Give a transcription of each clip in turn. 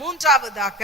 மூன்றாவதாக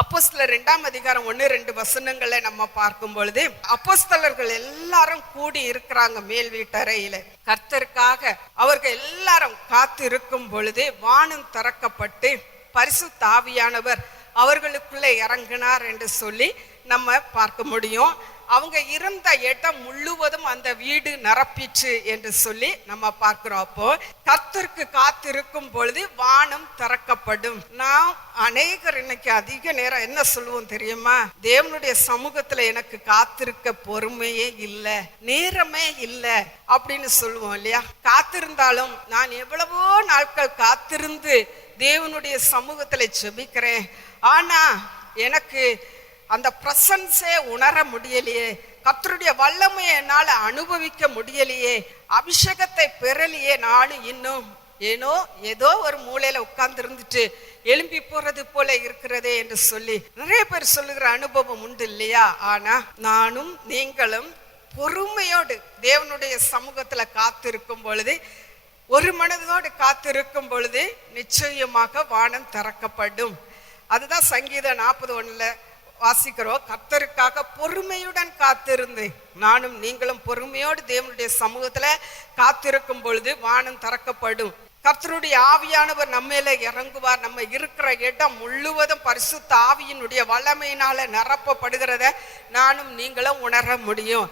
அப்போஸ்தலர் 2ஆம் அதிகாரம் 1-2 வசனங்களை நம்ம பார்க்கும் பொழுது, அப்போஸ்தலர்கள் எல்லாரும் கூடி இருக்கிறாங்க மேல் வீட்டறையில. கர்த்தருக்காக அவர்கள் எல்லாரும் காத்து இருக்கும் பொழுது வானம் திறக்கப்பட்டு பரிசுத்த ஆவியானவர் அவர்களுக்குள்ளே இறங்கினார் என்று சொல்லி நம்ம பார்க்க முடியும். அவங்க இருந்த இடம் முழுவதும் அந்த வீடு நிரப்பிச்சு என்று சொல்லி நம்ம பார்க்கிறோம். அப்போ கர்த்தருக்கு காத்திருக்கும் பொழுது வானம் திறக்கப்படும். நாம் அநேகர் இன்னைக்கு அதிக நேரம் என்ன சொல்லுவோம் தெரியுமா? தேவனுடைய சமூகத்துல எனக்கு காத்திருக்க பொறுமையே இல்லை, நேரமே இல்லை அப்படின்னு சொல்லுவோம் இல்லையா? காத்திருந்தாலும் நான் எவ்வளவோ நாட்கள் காத்திருந்து தேவனுடைய சமூகத்துல ஜெபிக்கிறேன், ஆனா எனக்கு அந்த பிரசன்ஸே உணர முடியலையே, கர்த்தருடைய வல்லமையை என்னால அனுபவிக்க முடியலையே, அபிஷேகத்தை பெறலையே, நானும் இன்னும் ஏதோ ஒரு மூலையில உட்கார்ந்து இருந்துட்டு எழும்பி போறது போல இருக்கிறதே என்று சொல்லி நிறைய பேர் சொல்லுகிற அனுபவம் உண்டு இல்லையா? ஆனா நானும் நீங்களும் பொறுமையோடு தேவனுடைய சமூகத்துல காத்திருக்கும் பொழுது, ஒரு மனதோடு காத்திருக்கும் பொழுது நிச்சயமாக வானம் திறக்கப்படும். அதுதான் சங்கீதம் 41 வாசிக்கிறோம். கர்த்தருக்காக பொறுமையுடன் காத்திருந்து நானும் நீங்களும் பொறுமையோடு தேவனுடைய சமூகத்துல காத்திருக்கும் பொழுது வானம் திறக்கப்படும். கர்த்தருடைய ஆவியானவர் நம்மேல இறங்குவார். நம்ம இருக்கிற இடம் முழுவதும் பரிசுத்த ஆவியினுடைய வல்லமையினால நிரப்பப்படுகிறத நானும் நீங்களும் உணர முடியும்.